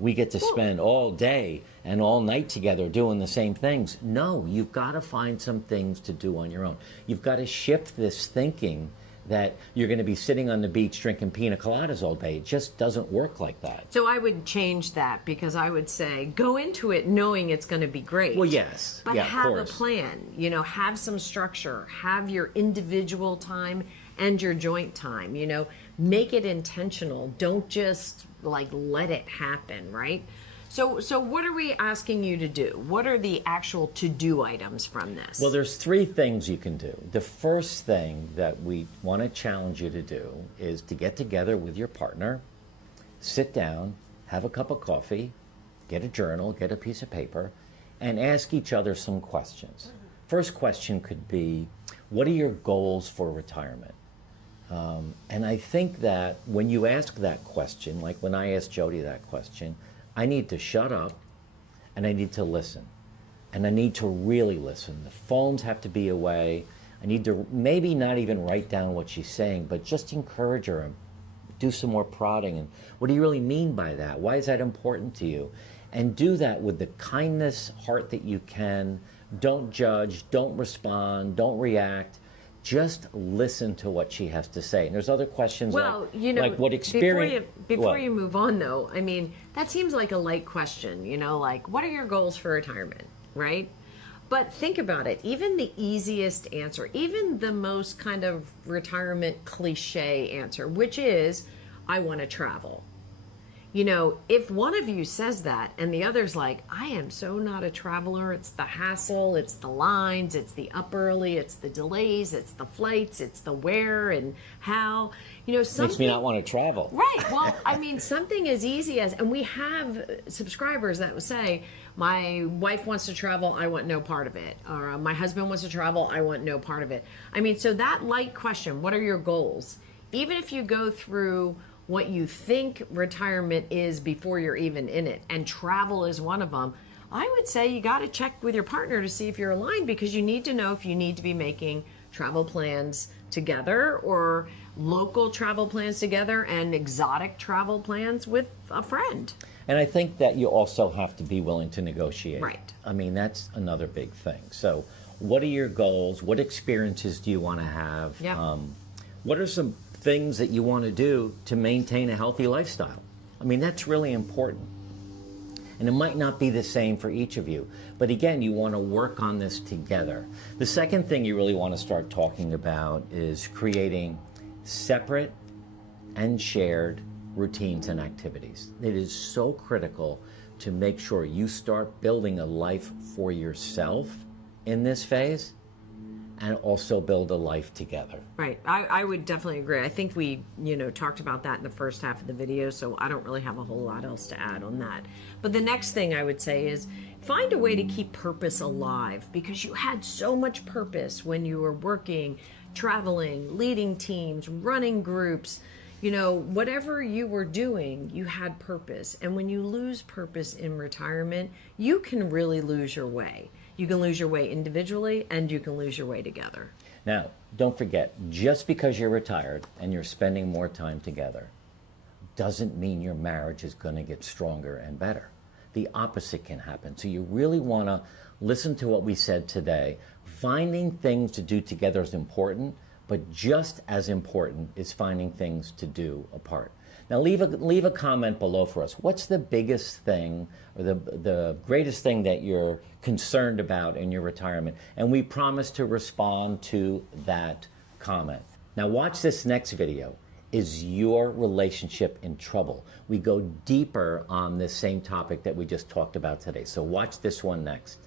we get to spend all day and all night together doing the same things. No, you've got to find some things to do on your own. You've got to shift this thinking that you're going to be sitting on the beach drinking pina coladas all day. It just doesn't work like that. So I would change that, because I would say go into it knowing it's going to be great. Well, yes. But yeah, have of a course. plan, you know, have some structure, have your individual time and your joint time, you know, make it intentional. Don't just like let it happen, right? So what are we asking you to do? What are the actual to-do items from this? Well, there's three things you can do. The first thing that we want to challenge you to do is to get together with your partner, sit down, have a cup of coffee, get a journal, get a piece of paper, and ask each other some questions. First question could be, what are your goals for retirement? And I think that when you ask that question, like when I asked Jody that question, I need to shut up and I need to listen. And I need to really listen. The phones have to be away. I need to maybe not even write down what she's saying, but just encourage her and do some more prodding. And what do you really mean by that? Why is that important to you? And do that with the kindness heart that you can. Don't judge, don't respond, don't react. Just listen to what she has to say. And there's other questions like what experience... Before you move on, though, I mean, that seems like a light question, you know, like, what are your goals for retirement, right? But think about it. Even the easiest answer, even the most kind of retirement cliche answer, which is, I want to travel. You know, if one of you says that and the other's like, I am so not a traveler, it's the hassle, it's the lines, it's the up early, it's the delays, it's the flights, it's the where and how, you know, something... Makes me not want to travel. Right. Well, I mean, something as easy as, and we have subscribers that would say, my wife wants to travel, I want no part of it. Or my husband wants to travel, I want no part of it. I mean, so that light question, what are your goals? Even if you go through what you think retirement is before you're even in it, and travel is one of them, I would say you got to check with your partner to see if you're aligned, because you need to know if you need to be making travel plans together or local travel plans together and exotic travel plans with a friend. And I think that you also have to be willing to negotiate. Right. I mean, that's another big thing. So what are your goals? What experiences do you want to have? Yep. What are some things that you want to do to maintain a healthy lifestyle? I mean, that's really important. And it might not be the same for each of you. But again, you want to work on this together. The second thing you really want to start talking about is creating separate and shared routines and activities. It is so critical to make sure you start building a life for yourself in this phase, and also build a life together. Right. I would definitely agree. I think we, you know, talked about that in the first half of the video, so I don't really have a whole lot else to add on that. But the next thing I would say is find a way to keep purpose alive, because you had so much purpose when you were working, traveling, leading teams, running groups. You know, whatever you were doing, you had purpose. And when you lose purpose in retirement, you can really lose your way. You can lose your way individually, and you can lose your way together. Now, don't forget, just because you're retired and you're spending more time together doesn't mean your marriage is going to get stronger and better. The opposite can happen. So you really want to listen to what we said today. Finding things to do together is important, but just as important is finding things to do apart. Now leave a comment below for us. What's the biggest thing or the greatest thing that you're concerned about in your retirement? And we promise to respond to that comment. Now watch this next video. Is your relationship in trouble? We go deeper on this same topic that we just talked about today. So watch this one next.